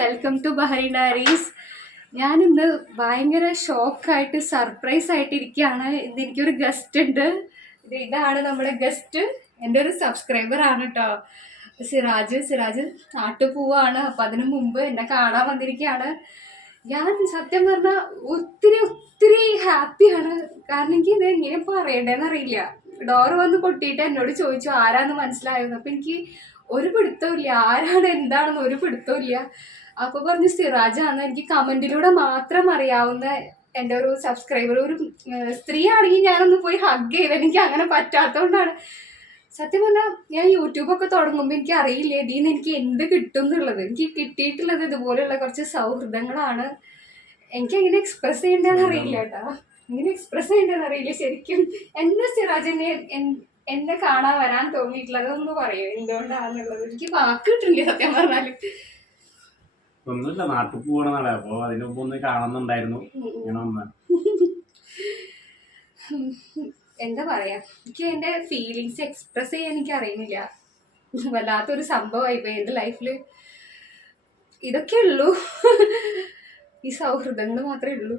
Welcome to ബഹറി diaries. ഞാനിന്ന് ഭയങ്കര ഷോക്കായിട്ട് surprise ആയിട്ടിരിക്കുകയാണ്. ഇന്ന് എനിക്കൊരു ഗസ്റ്റ് ഉണ്ട്. ഇതാണ് നമ്മുടെ ഗസ്റ്റ്. എൻ്റെ ഒരു സബ്സ്ക്രൈബറാണ് കേട്ടോ, സിറാജ് നാട്ടു പോവാണ്. അപ്പം അതിനു മുമ്പ് എന്നെ കാണാൻ വന്നിരിക്കുകയാണ്. ഞാൻ സത്യം പറഞ്ഞാൽ ഒത്തിരി ഹാപ്പിയാണ്. കാരണം എനിക്ക് ഇത് എങ്ങനെ പറയണ്ടേന്ന് അറിയില്ല. ഡോറ് വന്ന് കൊട്ടിയിട്ട് എന്നോട് ചോദിച്ചു ആരാന്ന് മനസ്സിലായിരുന്നു. അപ്പം എനിക്ക് ഒരു പിടുത്തവും ഇല്ല, ആരാണ് എന്താണെന്ന് ഒരു പിടുത്തവും ഇല്ല. അപ്പൊ പറഞ്ഞു സിറാജാണ്. എനിക്ക് കമന്റിലൂടെ മാത്രം അറിയാവുന്ന എൻ്റെ ഒരു സബ്സ്ക്രൈബർ, ഒരു സ്ത്രീ ആണെങ്കിൽ ഞാനൊന്ന് പോയി ഹഗ് ചെയ്ത്, എനിക്ക് അങ്ങനെ പറ്റാത്തതുകൊണ്ടാണ്. സത്യം പറഞ്ഞാൽ ഞാൻ യൂട്യൂബൊക്കെ തുടങ്ങുമ്പോൾ എനിക്ക് അറിയില്ല ഇതിൽ എനിക്ക് എന്ത് കിട്ടും എന്നുള്ളത്. എനിക്ക് കിട്ടിയിട്ടുള്ളത് ഇതുപോലെയുള്ള കുറച്ച് സൗഹൃദങ്ങളാണ്. എനിക്ക് എങ്ങനെ എക്സ്പ്രസ് ചെയ്യേണ്ടതെന്ന് അറിയില്ല കേട്ടോ, എങ്ങനെ എക്സ്പ്രസ് ചെയ്യേണ്ടതെന്ന് അറിയില്ല ശരിക്കും. എന്നെ സിറാജിനെ എന്നെ കാണാൻ വരാൻ തോന്നിയിട്ടുള്ളത് ഒന്ന് പറയോ, എന്തുകൊണ്ടാണെന്നുള്ളത്. എനിക്ക് വാക്ക് കിട്ടില്ല സത്യം പറഞ്ഞാല്. ഒന്നുമില്ല, നാട്ടിൽ പോകണമെന്നാണ്. അപ്പൊ അതിന് മുമ്പ് ഒന്ന് കാണുന്നുണ്ടായിരുന്നു. എന്താ പറയാ, എനിക്ക് എന്റെ ഫീലിങ്സ് എക്സ്പ്രസ് ചെയ്യാൻ എനിക്ക് അറിയുന്നില്ല. വല്ലാത്തൊരു സംഭവമായി പോയി എന്റെ ലൈഫില്. ഇതൊക്കെ ഉള്ളൂ, ഈ സൗഹൃദങ്ങൾ മാത്രമേ ഉള്ളൂ.